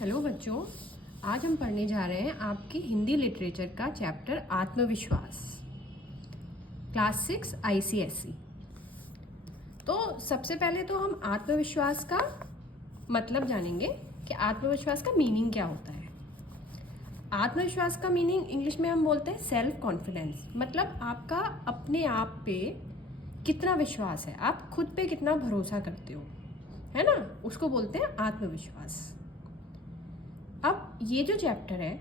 Hello बच्चों, आज हम पढ़ने जा रहे हैं आपके हिंदी लिटरेचर का चैप्टर आत्मविश्वास, क्लास 6 ICSE। तो सबसे पहले तो हम आत्मविश्वास का मतलब जानेंगे कि आत्मविश्वास का मीनिंग क्या होता है। आत्मविश्वास का मीनिंग इंग्लिश में हम बोलते हैं सेल्फ कॉन्फिडेंस, मतलब आपका अपने आप पे कितना विश्वास है, आप खुद पे कितना भरोसा करते हो, है ना, उसको बोलते हैं आत्मविश्वास। अब ये जो चैप्टर है,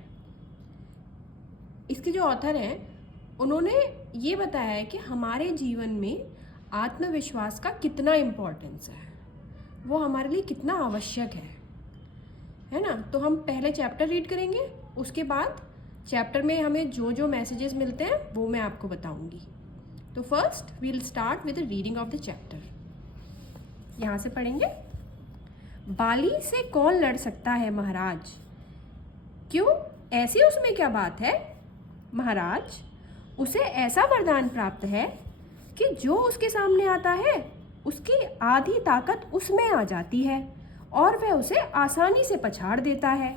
इसके जो ऑथर हैं उन्होंने ये बताया है कि हमारे जीवन में आत्मविश्वास का कितना इम्पोर्टेंस है, वो हमारे लिए कितना आवश्यक है ना। तो हम पहले चैप्टर रीड करेंगे, उसके बाद चैप्टर में हमें जो जो मैसेजेस मिलते हैं वो मैं आपको बताऊंगी। तो first we will start with the reading of the chapter. यहाँ से पढ़ेंगे। बाली से कौन लड़ सकता है महाराज, क्यों ऐसी उसमें क्या बात है महाराज, उसे ऐसा वरदान प्राप्त है कि जो उसके सामने आता है उसकी आधी ताकत उसमें आ जाती है और वह उसे आसानी से पछाड़ देता है।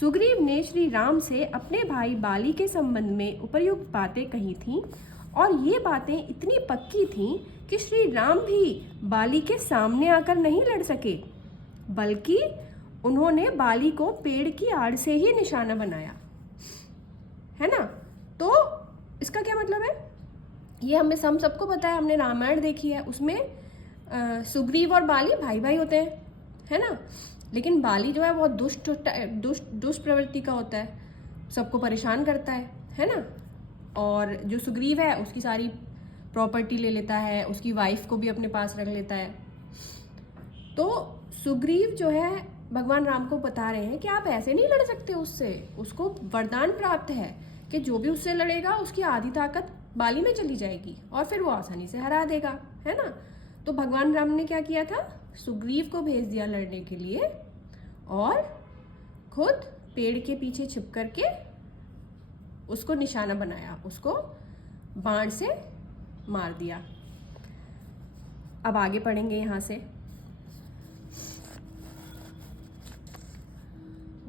सुग्रीव ने श्री राम से अपने भाई बाली के संबंध में उपर्युक्त बातें कही थीं और ये बातें इतनी पक्की थीं कि श्री राम भी बाली के सामने आकर नहीं लड़ सके, बल्कि उन्होंने बाली को पेड़ की आड़ से ही निशाना बनाया, है ना। तो इसका क्या मतलब है, ये हमें सबको पता है, हमने रामायण देखी है, उसमें सुग्रीव और बाली भाई भाई होते हैं, है ना। लेकिन बाली जो है बहुत दुष्ट प्रवृत्ति का होता है, सबको परेशान करता है ना। और जो सुग्रीव है उसकी सारी प्रॉपर्टी ले लेता है, उसकी वाइफ को भी अपने पास रख लेता है। तो सुग्रीव जो है भगवान राम को बता रहे हैं कि आप ऐसे नहीं लड़ सकते उससे, उसको वरदान प्राप्त है कि जो भी उससे लड़ेगा उसकी आधी ताकत बाली में चली जाएगी और फिर वो आसानी से हरा देगा, है ना। तो भगवान राम ने क्या किया था, सुग्रीव को भेज दिया लड़ने के लिए और खुद पेड़ के पीछे छिप करके उसको निशाना बनाया, उसको बाण से मार दिया। अब आगे पढ़ेंगे यहाँ से।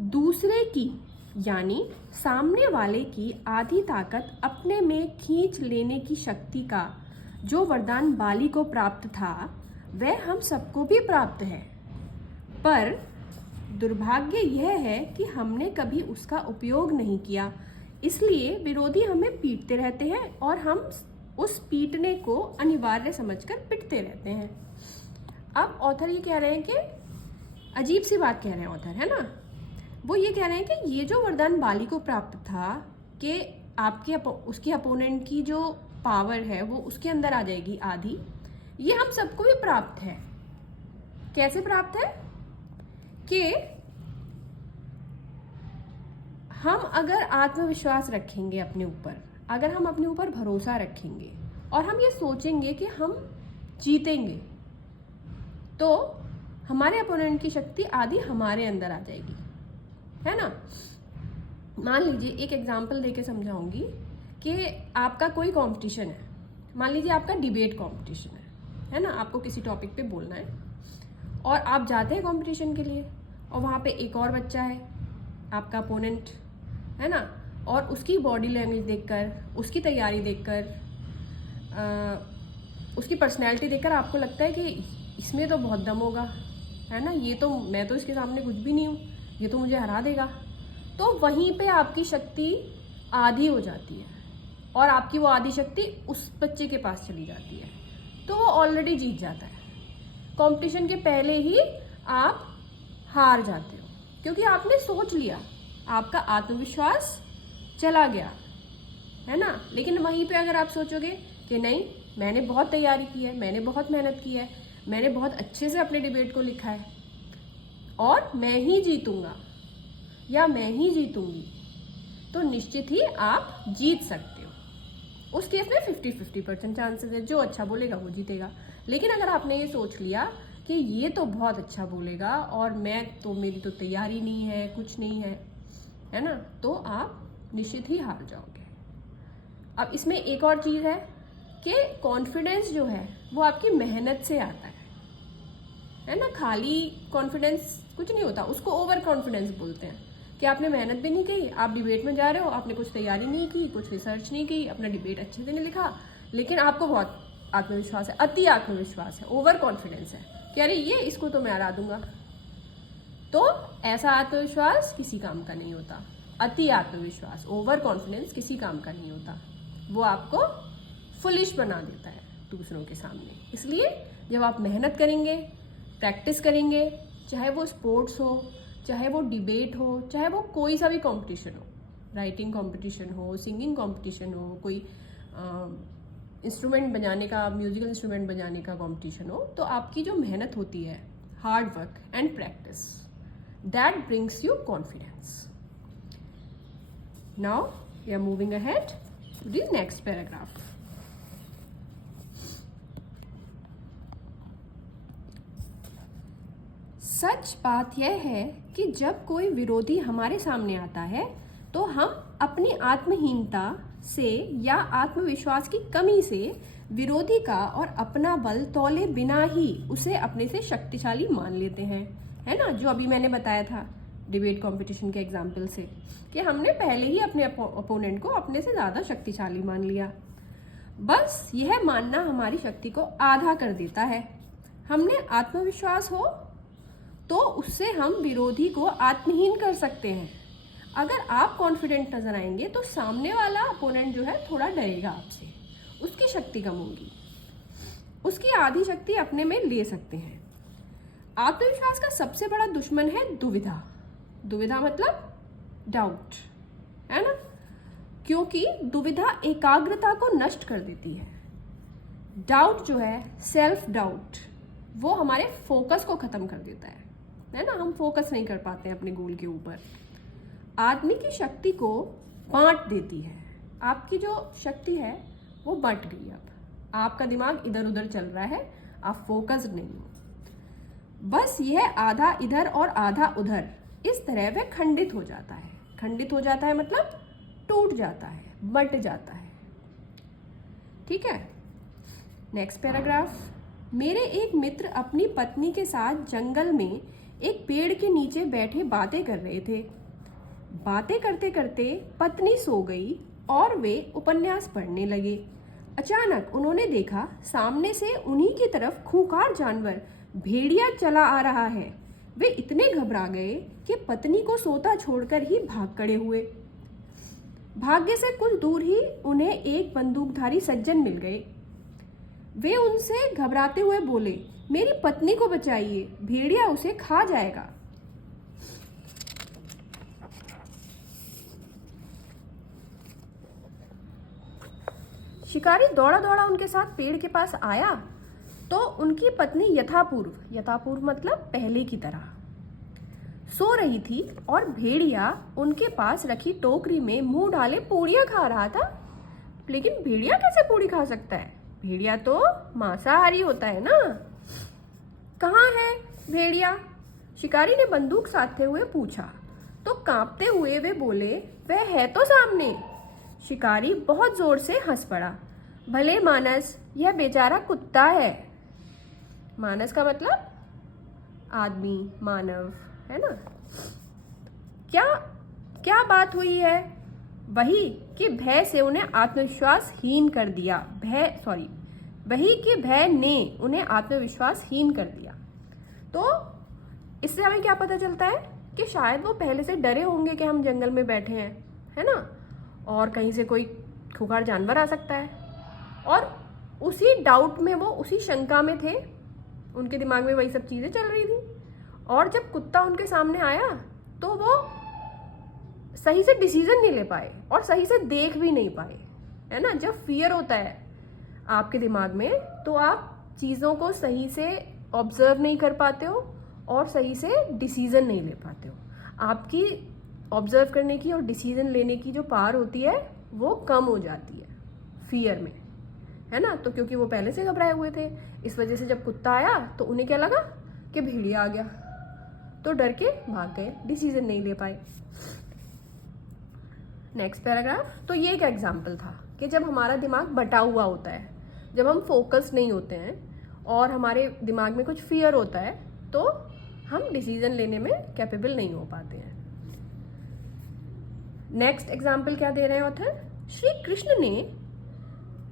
दूसरे की यानी सामने वाले की आधी ताकत अपने में खींच लेने की शक्ति का जो वरदान बाली को प्राप्त था वह हम सबको भी प्राप्त है, पर दुर्भाग्य यह है कि हमने कभी उसका उपयोग नहीं किया, इसलिए विरोधी हमें पीटते रहते हैं और हम उस पीटने को अनिवार्य समझकर पिटते रहते हैं। अब ऑथर ये कह रहे हैं कि अजीब सी बात कह रहे हैं ऑथर, है ना। वो ये कह रहे हैं कि ये जो वरदान बाली को प्राप्त था कि आपके उसकी अपोनेंट की जो पावर है वो उसके अंदर आ जाएगी आधी, ये हम सबको भी प्राप्त है। कैसे प्राप्त है कि हम अगर आत्मविश्वास रखेंगे अपने ऊपर, अगर हम अपने ऊपर भरोसा रखेंगे और हम ये सोचेंगे कि हम जीतेंगे, तो हमारे अपोनेंट की शक्ति आधी हमारे अंदर आ जाएगी, है ना। मान लीजिए एक एग्जाम्पल देके समझाऊंगी कि आपका कोई कंपटीशन है, मान लीजिए आपका डिबेट कंपटीशन है ना, आपको किसी टॉपिक पे बोलना है और आप जाते हैं कंपटीशन के लिए और वहाँ पे एक और बच्चा है आपका अपोनेंट, है ना, और उसकी बॉडी लैंग्वेज देखकर, उसकी तैयारी देखकर, उसकी पर्सनैलिटी देखकर आपको लगता है कि इसमें तो बहुत दम होगा, है ना, ये तो मैं तो इसके सामने कुछ भी नहीं हूँ, ये तो मुझे हरा देगा। तो वहीं पे आपकी शक्ति आधी हो जाती है और आपकी वो आधी शक्ति उस बच्चे के पास चली जाती है, तो वो ऑलरेडी जीत जाता है। कंपटीशन के पहले ही आप हार जाते हो क्योंकि आपने सोच लिया, आपका आत्मविश्वास चला गया, है ना। लेकिन वहीं पे अगर आप सोचोगे कि नहीं, मैंने बहुत तैयारी की है, मैंने बहुत मेहनत की है, मैंने बहुत अच्छे से अपने डिबेट को लिखा है और मैं ही जीतूंगा या मैं ही जीतूंगी, तो निश्चित ही आप जीत सकते हो। उस केस में 50-50% चांसेस है, जो अच्छा बोलेगा वो जीतेगा। लेकिन अगर आपने ये सोच लिया कि ये तो बहुत अच्छा बोलेगा और मेरी तो तैयारी नहीं है, कुछ नहीं है ना, तो आप निश्चित ही हार जाओगे। अब इसमें एक और चीज़ है कि कॉन्फिडेंस जो है वो आपकी मेहनत से आता है ना। खाली कॉन्फिडेंस कुछ नहीं होता, उसको ओवर कॉन्फिडेंस बोलते हैं कि आपने मेहनत भी नहीं की, आप डिबेट में जा रहे हो, आपने कुछ तैयारी नहीं की, कुछ रिसर्च नहीं की, अपना डिबेट अच्छे से नहीं लिखा, लेकिन आपको बहुत आत्मविश्वास है, अति आत्मविश्वास है, ओवर कॉन्फिडेंस है कि अरे ये इसको तो मैं हरा दूंगा। तो ऐसा आत्मविश्वास किसी काम का नहीं होता। अति आत्मविश्वास, ओवर कॉन्फिडेंस किसी काम का नहीं होता, वो आपको फुलिश बना देता है दूसरों के सामने। इसलिए जब आप मेहनत करेंगे, प्रैक्टिस करेंगे, चाहे वो स्पोर्ट्स हो, चाहे वो डिबेट हो, चाहे वो कोई सा भी कंपटीशन हो, राइटिंग कंपटीशन हो, सिंगिंग कंपटीशन हो, कोई इंस्ट्रूमेंट बजाने का, म्यूजिकल इंस्ट्रूमेंट बजाने का कंपटीशन हो, तो आपकी जो मेहनत होती है, hard work and practice, that brings you confidence. Now we are moving ahead to the next paragraph. सच बात यह है कि जब कोई विरोधी हमारे सामने आता है तो हम अपनी आत्महीनता से या आत्मविश्वास की कमी से विरोधी का और अपना बल तौले बिना ही उसे अपने से शक्तिशाली मान लेते हैं, है ना। जो अभी मैंने बताया था डिबेट कंपटीशन के एग्जाम्पल से कि हमने पहले ही अपने अपोनेंट को अपने से ज़्यादा शक्तिशाली मान लिया। बस यह मानना हमारी शक्ति को आधा कर देता है। हमने आत्मविश्वास हो तो उससे हम विरोधी को आत्महीन कर सकते हैं। अगर आप कॉन्फिडेंट नजर आएंगे तो सामने वाला अपोनेंट जो है थोड़ा डरेगा आपसे, उसकी शक्ति कम होगी, उसकी आधी शक्ति अपने में ले सकते हैं। आत्मविश्वास का सबसे बड़ा दुश्मन है दुविधा। दुविधा मतलब डाउट, है ना, क्योंकि दुविधा एकाग्रता को नष्ट कर देती है। डाउट जो है, सेल्फ डाउट, वो हमारे फोकस को खत्म कर देता है ना। हम फोकस नहीं कर पाते हैं अपने गोल के ऊपर। आदमी की शक्ति को बांट देती है। आपकी जो शक्ति है वो बंट गई। अब आपका दिमाग इधर उधर चल रहा है, आप फोकस्ड नहीं हो। बस यह आधा इधर और आधा उधर, इस तरह वह खंडित हो जाता है। खंडित हो जाता है मतलब टूट जाता है, बंट जाता है। ठीक है, नेक्स्ट पैराग्राफ। मेरे एक मित्र अपनी पत्नी के साथ जंगल में एक पेड़ के नीचे बैठे बातें कर रहे थे। बातें करते करते पत्नी सो गई और वे उपन्यास पढ़ने लगे। अचानक उन्होंने देखा सामने से उन्हीं की तरफ खूंखार जानवर भेड़िया चला आ रहा है। वे इतने घबरा गए कि पत्नी को सोता छोड़कर ही भाग खड़े हुए। भाग्य से कुछ दूर ही उन्हें एक बंदूकधारी सज्जन मिल गए। वे उनसे घबराते हुए बोले, मेरी पत्नी को बचाइए, भेड़िया उसे खा जाएगा। शिकारी दौड़ा दौड़ा उनके साथ पेड़ के पास आया तो उनकी पत्नी यथापूर्व मतलब पहले की तरह सो रही थी और भेड़िया उनके पास रखी टोकरी में मुंह डाले पूड़ियां खा रहा था। लेकिन भेड़िया कैसे पूड़ी खा सकता है? भेड़िया तो मांसाहारी होता है ना। कहाँ है भेड़िया? शिकारी ने बंदूक साधते हुए पूछा तो कांपते हुए वे बोले, वह है तो सामने। शिकारी बहुत जोर से हंस पड़ा। भले मानस, यह बेचारा कुत्ता है। मानस का मतलब आदमी, मानव, है ना। क्या क्या बात हुई है? वही कि भय से उन्हें आत्मविश्वासहीन कर दिया। वही कि भय ने उन्हें आत्मविश्वासहीन कर दिया। तो इससे हमें क्या पता चलता है कि शायद वो पहले से डरे होंगे कि हम जंगल में बैठे हैं, है ना, और कहीं से कोई खूंखार जानवर आ सकता है। और उसी डाउट में, वो उसी शंका में थे, उनके दिमाग में वही सब चीज़ें चल रही थी। और जब कुत्ता उनके सामने आया तो वो सही से डिसीजन नहीं ले पाए और सही से देख भी नहीं पाए, है ना। जब फियर होता है आपके दिमाग में तो आप चीज़ों को सही से ऑब्जर्व नहीं कर पाते हो और सही से डिसीजन नहीं ले पाते हो। आपकी ऑब्जर्व करने की और डिसीजन लेने की जो पावर होती है वो कम हो जाती है फियर में, है ना। तो क्योंकि वो पहले से घबराए हुए थे, इस वजह से जब कुत्ता आया तो उन्हें क्या लगा कि भेड़िया आ गया, तो डर के भाग गए, डिसीजन नहीं ले पाए। Next paragraph. तो ये एक एग्जाम्पल था कि जब हमारा दिमाग बटा हुआ होता है, जब हम फोकस नहीं होते हैं और हमारे दिमाग में कुछ फियर होता है, तो हम डिसीजन लेने में कैपेबल नहीं हो पाते हैं। नेक्स्ट एग्जाम्पल क्या दे रहे हैं ऑथर? श्री कृष्ण ने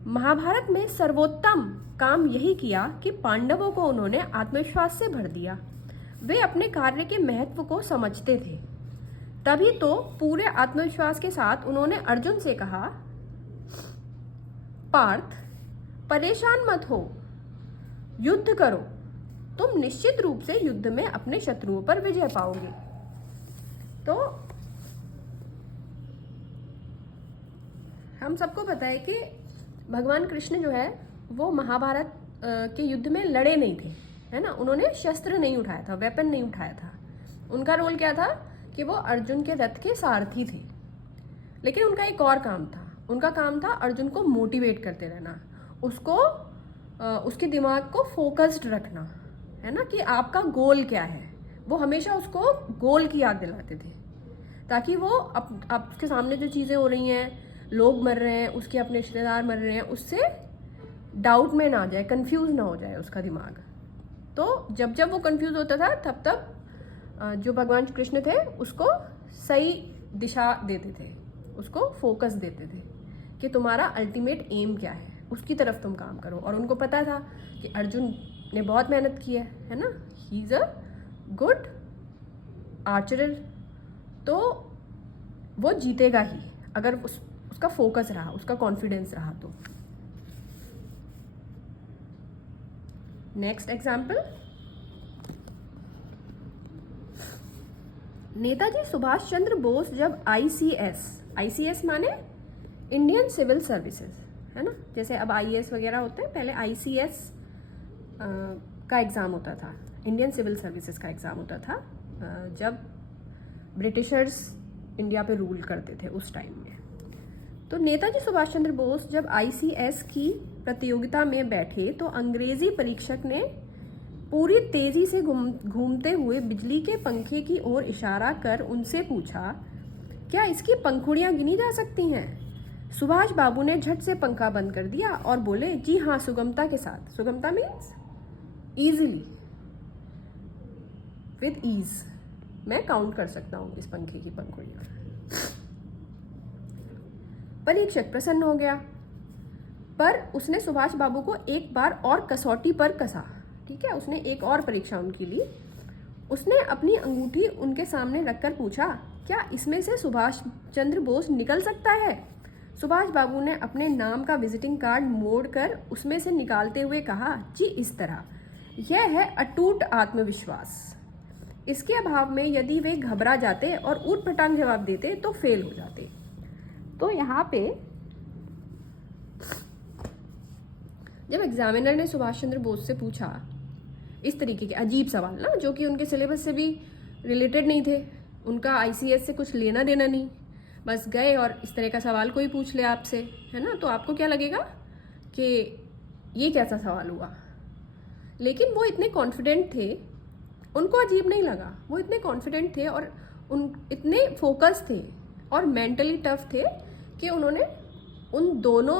महाभारत में सर्वोत्तम काम यही किया कि पांडवों को उन्होंने आत्मविश्वास से भर दिया। वे अपने कार्य के महत्व को समझते थे। तभी तो पूरे आत्मविश्वास के साथ उन्होंने अर्जुन से कहा, पार्थ परेशान मत हो, युद्ध करो, तुम निश्चित रूप से युद्ध में अपने शत्रुओं पर विजय पाओगे। तो हम सबको पता है कि भगवान कृष्ण जो है वो महाभारत के युद्ध में लड़े नहीं थे, है ना। उन्होंने शस्त्र नहीं उठाया था, वेपन नहीं उठाया था। उनका रोल क्या था कि वो अर्जुन के रथ के सारथी थे। लेकिन उनका एक और काम था, उनका काम था अर्जुन को मोटिवेट करते रहना, उसको उसके दिमाग को फोकस्ड रखना, है ना, कि आपका गोल क्या है। वो हमेशा उसको गोल की याद दिलाते थे, ताकि वो आपके सामने जो चीज़ें हो रही हैं, लोग मर रहे हैं, उसके अपने रिश्तेदार मर रहे हैं, उससे डाउट में ना आ जाए, कंफ्यूज ना हो जाए उसका दिमाग। तो जब जब वो कंफ्यूज होता था तब तब जो भगवान कृष्ण थे उसको सही दिशा देते थे, उसको फोकस देते थे कि तुम्हारा अल्टीमेट एम क्या है, उसकी तरफ तुम काम करो। और उनको पता था कि अर्जुन ने बहुत मेहनत की है ना, ही इज़ अ गुड आर्चरर, तो वो जीतेगा ही अगर उसका फोकस रहा, उसका कॉन्फिडेंस रहा तो। नेक्स्ट एग्जाम्पल, नेताजी सुभाष चंद्र बोस जब आईसीएस माने इंडियन सिविल सर्विसेज, है ना, जैसे अब आईएएस वगैरह होते हैं, पहले आईसीएस का एग्ज़ाम होता था, इंडियन सिविल सर्विसेज का एग्ज़ाम होता था, जब ब्रिटिशर्स इंडिया पे रूल करते थे उस टाइम में। तो नेताजी सुभाष चंद्र बोस जब आईसीएस की प्रतियोगिता में बैठे तो अंग्रेजी परीक्षक ने पूरी तेजी से घूमते हुए बिजली के पंखे की ओर इशारा कर उनसे पूछा, क्या इसकी पंखुड़ियां गिनी जा सकती हैं? सुभाष बाबू ने झट से पंखा बंद कर दिया और बोले, जी हाँ, सुगमता के साथ। सुगमता मीन्स इजीली, विद ईज मैं काउंट कर सकता हूँ इस पंखे की पंखुड़ियां। परीक्षक प्रसन्न हो गया, पर उसने सुभाष बाबू को एक बार और कसौटी पर कसा। ठीक है, उसने एक और परीक्षा उनकी ली। उसने अपनी अंगूठी उनके सामने रखकर पूछा, क्या इसमें से सुभाष चंद्र बोस निकल सकता है? सुभाष बाबू ने अपने नाम का विजिटिंग कार्ड मोड़कर उसमें से निकालते हुए कहा, जी इस तरह। यह है अटूट आत्मविश्वास। इसके अभाव में यदि वे घबरा जाते और ऊट पटांग जवाब देते तो फेल हो जाते। तो यहाँ पे जब एग्जामिनर ने सुभाष चंद्र बोस से पूछा इस तरीके के अजीब सवाल ना, जो कि उनके सिलेबस से भी रिलेटेड नहीं थे, उनका आईसीएस से कुछ लेना देना नहीं, बस गए और इस तरह का सवाल कोई पूछ ले आपसे, है ना, तो आपको क्या लगेगा कि ये कैसा सवाल हुआ। लेकिन वो इतने कॉन्फिडेंट थे, उनको अजीब नहीं लगा। वो इतने कॉन्फिडेंट थे और इतने फोकस थे और मेंटली टफ थे कि उन्होंने उन दोनों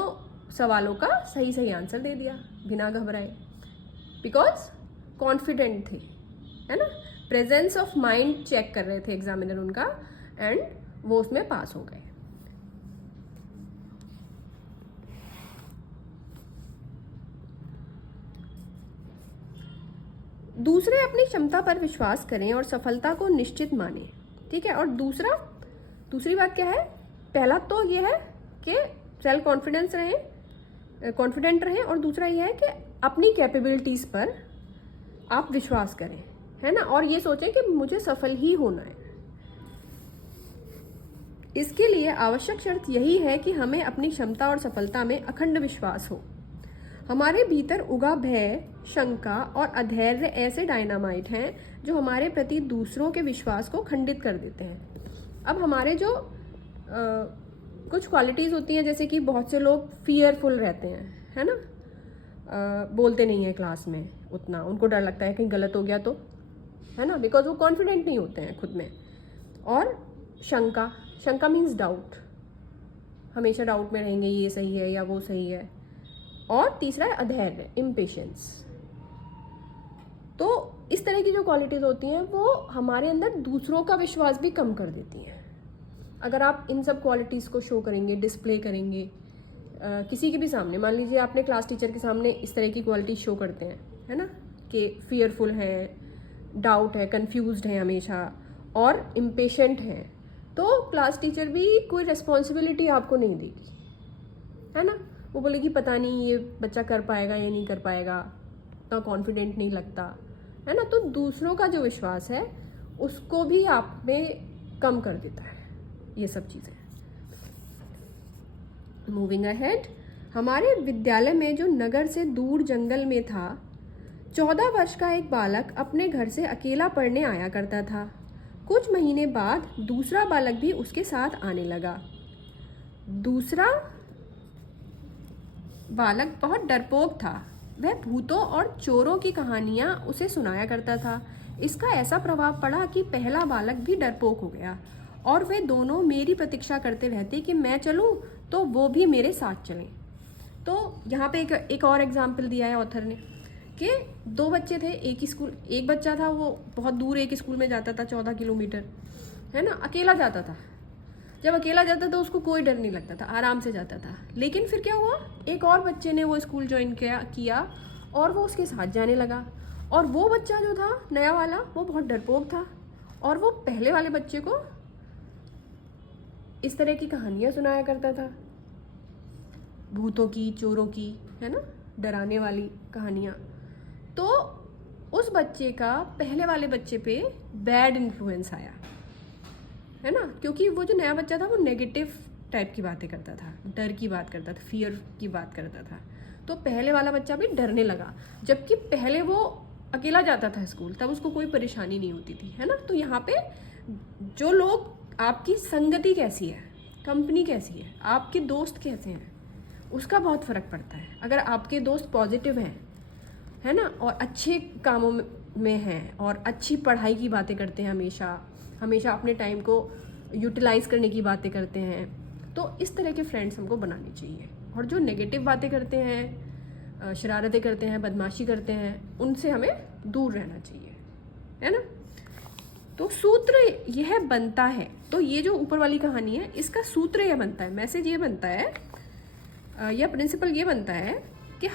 सवालों का सही सही आंसर दे दिया बिना घबराए, बिकॉज कॉन्फिडेंट थे, है ना। प्रेजेंस ऑफ माइंड चेक कर रहे थे एग्जामिनर उनका, एंड वो उसमें पास हो गए। दूसरे अपनी क्षमता पर विश्वास करें और सफलता को निश्चित माने। ठीक है, और दूसरी बात क्या है? पहला तो ये है कि सेल्फ कॉन्फिडेंट रहें, और दूसरा ये है कि अपनी कैपेबिलिटीज़ पर आप विश्वास करें, है ना, और ये सोचें कि मुझे सफल ही होना है। इसके लिए आवश्यक शर्त यही है कि हमें अपनी क्षमता और सफलता में अखंड विश्वास हो। हमारे भीतर उगा भय, शंका और अधैर्य ऐसे डायनामाइट हैं जो हमारे प्रति दूसरों के विश्वास को खंडित कर देते हैं। अब हमारे जो कुछ क्वालिटीज़ होती हैं, जैसे कि बहुत से लोग फियरफुल रहते हैं, है ना, बोलते नहीं हैं क्लास में उतना, उनको डर लगता है कहीं गलत हो गया तो, है ना, बिकॉज वो कॉन्फिडेंट नहीं होते हैं खुद में। और शंका मीन्स डाउट, हमेशा डाउट में रहेंगे ये सही है या वो सही है। और तीसरा है अधैर्य, इम्पेशेंस। तो इस तरह की जो क्वालिटीज़ होती हैं वो हमारे अंदर दूसरों का विश्वास भी कम कर देती हैं। अगर आप इन सब क्वालिटीज़ को शो करेंगे, डिस्प्ले करेंगे किसी के भी सामने, मान लीजिए आपने क्लास टीचर के सामने इस तरह की क्वालिटी शो करते हैं, है ना, कि फियरफुल है, डाउट है, कंफ्यूज्ड है हमेशा और इम्पेशेंट है, तो क्लास टीचर भी कोई रिस्पॉन्सिबिलिटी आपको नहीं देगी, है ना। वो बोलेगी पता नहीं ये बच्चा कर पाएगा या नहीं कर पाएगा, इतना कॉन्फिडेंट नहीं लगता, है ना। तो दूसरों का जो विश्वास है उसको भी आप में कम कर देता है ये सब चीज़ें। मूविंग अहेड, हमारे विद्यालय में जो नगर से दूर जंगल में था, 14 वर्ष का एक बालक अपने घर से अकेला पढ़ने आया करता था। कुछ महीने बाद दूसरा बालक भी उसके साथ आने लगा। दूसरा बालक बहुत डरपोक था। वह भूतों और चोरों की कहानियां उसे सुनाया करता था। इसका ऐसा प्रभाव पड़ा कि पहला बालक भी डरपोक हो गया और वे दोनों मेरी प्रतीक्षा करते रहते कि मैं चलूं तो वो भी मेरे साथ चलें। तो यहाँ पे एक और एग्जाम्पल दिया है ऑथर ने कि 2 बच्चे थे एक ही स्कूल, एक बच्चा था वो बहुत दूर एक स्कूल में जाता था 14 किलोमीटर, है ना, अकेला जाता था। जब अकेला जाता था उसको कोई डर नहीं लगता था, आराम से जाता था। लेकिन फिर क्या हुआ, एक और बच्चे ने वो स्कूल ज्वाइन किया और वो उसके साथ जाने लगा। और वो बच्चा जो था नया वाला वो बहुत डरपोक था और वो पहले वाले बच्चे को इस तरह की कहानियां सुनाया करता था, भूतों की, चोरों की, है ना, डराने वाली कहानियां। तो उस बच्चे का पहले वाले बच्चे पे बैड इन्फ्लुएंस आया, है ना, क्योंकि वो जो नया बच्चा था वो नेगेटिव टाइप की बातें करता था, डर की बात करता था, फियर की बात करता था। तो पहले वाला बच्चा भी डरने लगा, जबकि पहले वो अकेला जाता था स्कूल, तब उसको कोई परेशानी नहीं होती थी, है ना। तो यहाँ पे जो लोग, आपकी संगति कैसी है, कंपनी कैसी है, आपके दोस्त कैसे हैं, उसका बहुत फ़र्क पड़ता है। अगर आपके दोस्त पॉजिटिव हैं, है ना, और अच्छे कामों में हैं और अच्छी पढ़ाई की बातें करते हैं, हमेशा अपने टाइम को यूटिलाइज़ करने की बातें करते हैं, तो इस तरह के फ्रेंड्स हमको बनाने चाहिए। और जो नेगेटिव बातें करते हैं, शरारतें करते हैं, बदमाशी करते हैं, उनसे हमें दूर रहना चाहिए, है ना। तो सूत्र यह बनता है, तो ये जो ऊपर वाली कहानी है इसका सूत्र यह बनता है, मैसेज ये बनता है, यह प्रिंसिपल ये बनता है कि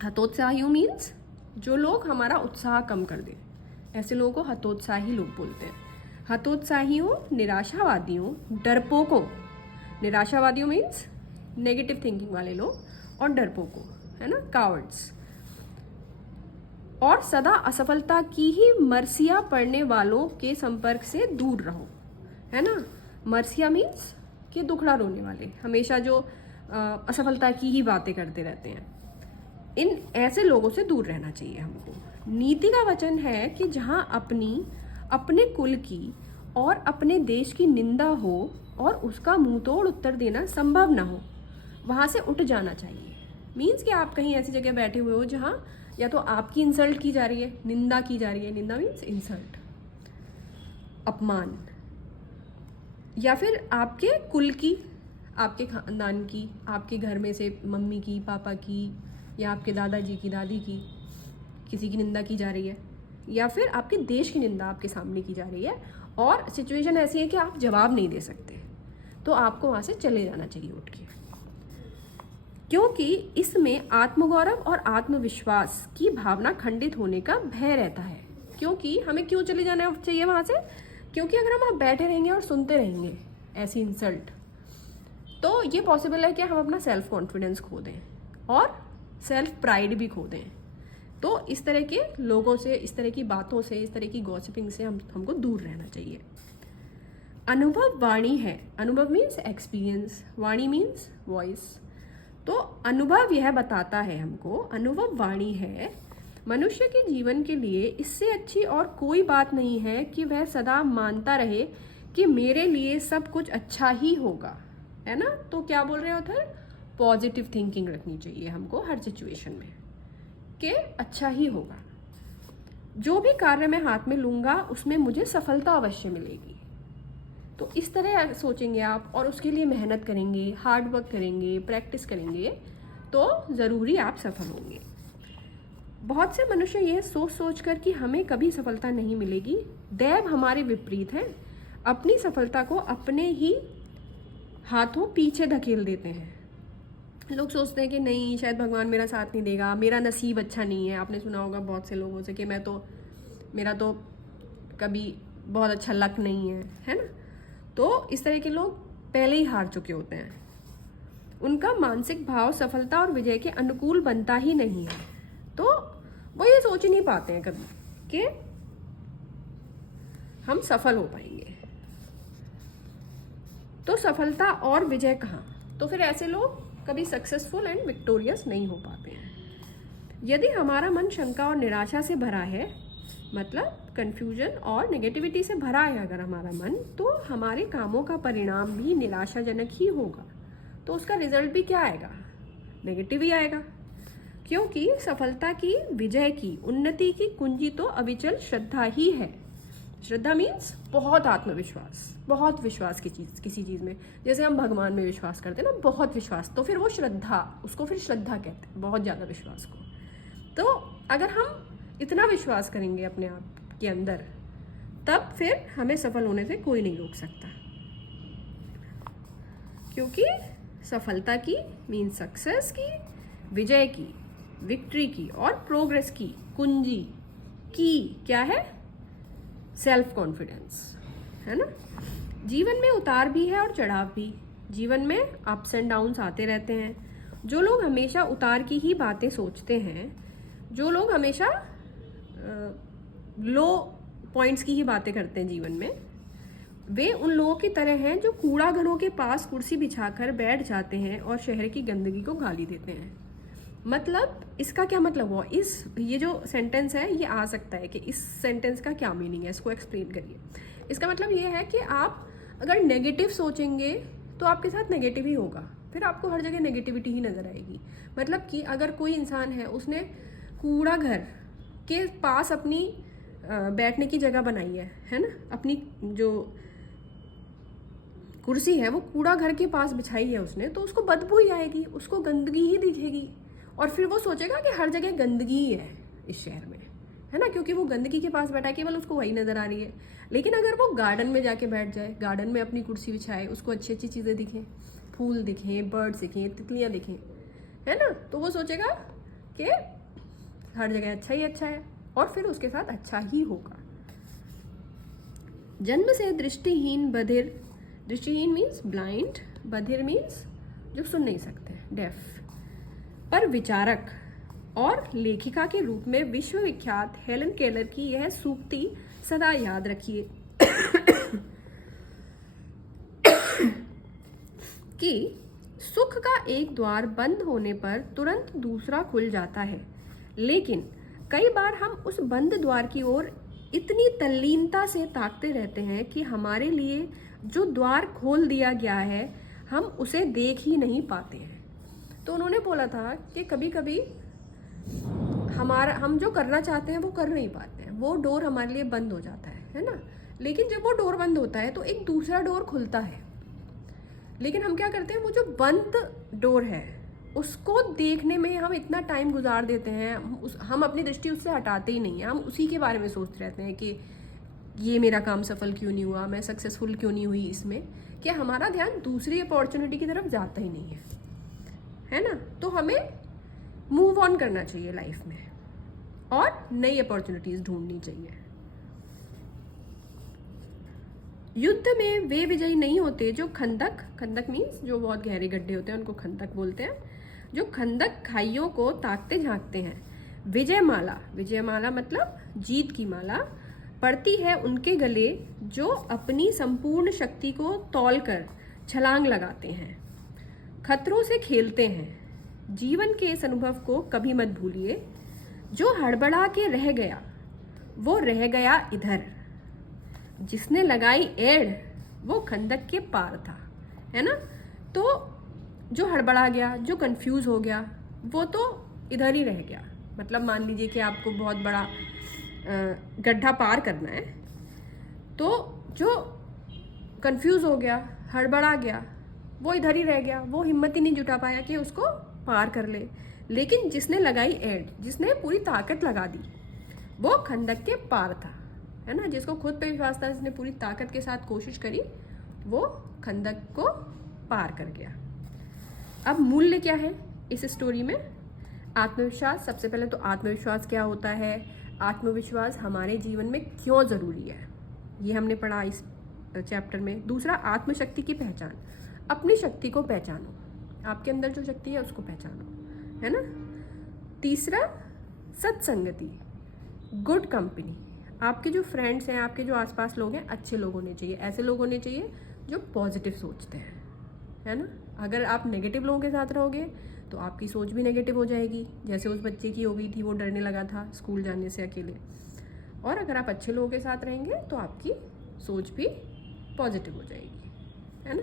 हतोत्साहियों मीन्स जो लोग हमारा उत्साह कम कर दें, ऐसे लोगों को हतोत्साही लोग बोलते हैं। हतोत्साहियों, निराशावादियों, डरपोकों, निराशावादियों मीन्स नेगेटिव थिंकिंग वाले लोग, और डरपोकों, है ना, कावर्ड्स, और सदा असफलता की ही मरसिया पड़ने वालों के संपर्क से दूर रहो, है ना। मरसिया मीन्स कि दुखड़ा रोने वाले, हमेशा जो असफलता की ही बातें करते रहते हैं, इन ऐसे लोगों से दूर रहना चाहिए हमको। नीति का वचन है कि जहाँ अपने कुल की और अपने देश की निंदा हो और उसका मुंह तोड़ उत्तर देना संभव ना हो, वहाँ से उठ जाना चाहिए। मीन्स कि आप कहीं ऐसी जगह बैठे हुए हो जहाँ या तो आपकी इंसल्ट की जा रही है, निंदा की जा रही है, निंदा मीन्स इंसल्ट, अपमान, या फिर आपके कुल की, आपके खानदान की, आपके घर में से मम्मी की, पापा की, या आपके दादाजी की, दादी की, किसी की निंदा की जा रही है, या फिर आपके देश की निंदा आपके सामने की जा रही है और सिचुएशन ऐसी है कि आप जवाब नहीं दे सकते, तो आपको वहाँ से चले जाना चाहिए उठ के, क्योंकि इसमें आत्मगौरव और आत्मविश्वास की भावना खंडित होने का भय रहता है। क्योंकि हमें क्यों चले जाना चाहिए वहाँ से, क्योंकि अगर हम वहाँ बैठे रहेंगे और सुनते रहेंगे ऐसी इंसल्ट, तो ये पॉसिबल है कि हम अपना सेल्फ कॉन्फिडेंस खो दें और सेल्फ प्राइड भी खो दें। तो इस तरह के लोगों से, इस तरह की बातों से, इस तरह की गॉसिपिंग से हमको दूर रहना चाहिए। अनुभव वाणी है, अनुभव मीन्स एक्सपीरियंस, वाणी मीन्स वॉइस। तो अनुभव यह बताता है हमको, अनुभव वाणी है, मनुष्य के जीवन के लिए इससे अच्छी और कोई बात नहीं है कि वह सदा मानता रहे कि मेरे लिए सब कुछ अच्छा ही होगा, है ना। तो क्या बोल रहे हो उधर, पॉजिटिव थिंकिंग रखनी चाहिए हमको हर सिचुएशन में कि अच्छा ही होगा, जो भी कार्य मैं हाथ में लूँगा उसमें मुझे सफलता अवश्य मिलेगी। तो इस तरह सोचेंगे आप और उसके लिए मेहनत करेंगे, हार्ड वर्क करेंगे, प्रैक्टिस करेंगे, तो ज़रूरी आप सफल होंगे। बहुत से मनुष्य यह सोच सोच कर कि हमें कभी सफलता नहीं मिलेगी, दैव हमारे विपरीत है, अपनी सफलता को अपने ही हाथों पीछे धकेल देते हैं। लोग सोचते हैं कि नहीं, शायद भगवान मेरा साथ नहीं देगा, मेरा नसीब अच्छा नहीं है। आपने सुना होगा बहुत से लोगों से कि मेरा तो कभी बहुत अच्छा लक नहीं है ना। तो इस तरह के लोग पहले ही हार चुके होते हैं। उनका मानसिक भाव सफलता और विजय के अनुकूल बनता ही नहीं है। तो वो ये सोच ही नहीं पाते हैं कभी कि हम सफल हो पाएंगे। तो सफलता और विजय कहाँ? तो फिर ऐसे लोग कभी सक्सेसफुल एंड विक्टोरियस नहीं हो पाते हैं। यदि हमारा मन शंका और निराशा से भरा है, मतलब कंफ्यूजन और नेगेटिविटी से भरा है अगर हमारा मन, तो हमारे कामों का परिणाम भी निराशाजनक ही होगा। तो उसका रिजल्ट भी क्या आएगा? नेगेटिव ही आएगा। क्योंकि सफलता की, विजय की, उन्नति की कुंजी तो अविचल श्रद्धा ही है। श्रद्धा मीन्स बहुत आत्मविश्वास, बहुत विश्वास की चीज़, किसी चीज़ में। जैसे हम भगवान में विश्वास करते हैं ना, बहुत विश्वास, तो फिर वो श्रद्धा, उसको फिर श्रद्धा कहते हैं, बहुत ज़्यादा विश्वास को। तो अगर हम इतना विश्वास करेंगे अपने आप के अंदर, तब फिर हमें सफल होने से कोई नहीं रोक सकता। क्योंकि सफलता की मीन्स सक्सेस की, विजय की, विक्ट्री की और प्रोग्रेस की कुंजी की क्या है? सेल्फ कॉन्फिडेंस, है ना। जीवन में उतार भी है और चढ़ाव भी। जीवन में अप्स एंड डाउन्स आते रहते हैं। जो लोग हमेशा उतार की ही बातें सोचते हैं, जो लोग हमेशा लो पॉइंट्स की ही बातें करते हैं जीवन में, वे उन लोगों की तरह हैं जो कूड़ा घरों के पास कुर्सी बिछाकर बैठ जाते हैं और शहर की गंदगी को गाली देते हैं। मतलब इसका क्या मतलब हुआ? ये जो सेंटेंस है ये आ सकता है कि इस सेंटेंस का क्या मीनिंग है, इसको एक्सप्लेन करिए। इसका मतलब ये है कि आप अगर नेगेटिव सोचेंगे तो आपके साथ नेगेटिव ही होगा, फिर आपको हर जगह नेगेटिविटी ही नज़र आएगी। मतलब कि अगर कोई इंसान है, उसने कूड़ा घर के पास अपनी बैठने की जगह बनाई है ना, अपनी जो कुर्सी है वो कूड़ा घर के पास बिछाई है उसने, तो उसको बदबू ही आएगी, उसको गंदगी ही दिखेगी और फिर वो सोचेगा कि हर जगह गंदगी ही है इस शहर में, है ना, क्योंकि वो गंदगी के पास बैठा है, केवल उसको वही नज़र आ रही है। लेकिन अगर वो गार्डन में जाके बैठ जाए, गार्डन में अपनी कुर्सी बिछाए, उसको अच्छी अच्छी चीज़ें दिखें, फूल दिखें, बर्ड्स दिखें, तितलियाँ दिखें, है ना, तो वो सोचेगा कि हर जगह अच्छा ही अच्छा है और फिर उसके साथ अच्छा ही होगा। जन्म से दृष्टिहीन बधिर, दृष्टिहीन मीन्स ब्लाइंड, बधिर मीन्स जो सुन नहीं सकते, डेफ, पर विचारक और लेखिका के रूप में विश्वविख्यात हेलन केलर की यह सूक्ति सदा याद रखिए कि सुख का एक द्वार बंद होने पर तुरंत दूसरा खुल जाता है, लेकिन कई बार हम उस बंद द्वार की ओर इतनी तल्लीनता से ताकते रहते हैं कि हमारे लिए जो द्वार खोल दिया गया है हम उसे देख ही नहीं पाते हैं। तो उन्होंने बोला था कि कभी कभी हम जो करना चाहते हैं वो कर नहीं पाते हैं, वो डोर हमारे लिए बंद हो जाता है ना। लेकिन जब वो डोर बंद होता है तो एक दूसरा डोर खुलता है, लेकिन हम क्या करते हैं, वो जो बंद डोर है उसको देखने में हम इतना टाइम गुजार देते हैं, हम अपनी दृष्टि उससे हटाते ही नहीं हैं, हम उसी के बारे में सोचते रहते हैं कि ये मेरा काम सफल क्यों नहीं हुआ, मैं सक्सेसफुल क्यों नहीं हुई इसमें, कि हमारा ध्यान दूसरी अपॉर्चुनिटी की तरफ जाता ही नहीं है ना। तो हमें मूव ऑन करना चाहिए लाइफ में और नई अपॉर्चुनिटीज ढूंढनी चाहिए। युद्ध में वे विजयी नहीं होते जो खंदक मीन्स जो बहुत गहरे गड्ढे होते हैं उनको खंदक बोलते हैं, जो खंदक खाइयों को ताकते झांकते हैं। विजय माला मतलब जीत की माला पड़ती है उनके गले जो अपनी संपूर्ण शक्ति को तौलकर छलांग लगाते हैं, खतरों से खेलते हैं। जीवन के इस अनुभव को कभी मत भूलिए, जो हड़बड़ा के रह गया वो रह गया इधर, जिसने लगाई एड़ वो खंदक के पार था, है ना। तो जो हड़बड़ा गया, जो कंफ्यूज हो गया, वो तो इधर ही रह गया। मतलब मान लीजिए कि आपको बहुत बड़ा गड्ढा पार करना है, तो जो कंफ्यूज हो गया, हड़बड़ा गया, वो इधर ही रह गया, वो हिम्मत ही नहीं जुटा पाया कि उसको पार कर ले। लेकिन जिसने लगाई एड, जिसने पूरी ताकत लगा दी, वो खंदक के पार था, है ना। जिसको खुद पे विश्वास था, जिसने पूरी ताकत के साथ कोशिश करी, वो खंदक को पार कर गया। अब मूल्य क्या है इस स्टोरी में? आत्मविश्वास। सबसे पहले तो आत्मविश्वास क्या होता है, आत्मविश्वास हमारे जीवन में क्यों ज़रूरी है, ये हमने पढ़ा इस चैप्टर में। दूसरा, आत्मशक्ति की पहचान। अपनी शक्ति को पहचानो, आपके अंदर जो शक्ति है उसको पहचानो, है ना। तीसरा, सत्संगति, गुड कंपनी। आपके जो फ्रेंड्स हैं, आपके जो आसपास लोग हैं, अच्छे लोग होने चाहिए, ऐसे लोग होने चाहिए जो पॉजिटिव सोचते हैं, है ना। अगर आप नेगेटिव लोगों के साथ रहोगे तो आपकी सोच भी नेगेटिव हो जाएगी, जैसे उस बच्चे की हो गई थी, वो डरने लगा था स्कूल जाने से अकेले। और अगर आप अच्छे लोगों के साथ रहेंगे तो आपकी सोच भी पॉजिटिव हो जाएगी, है ना।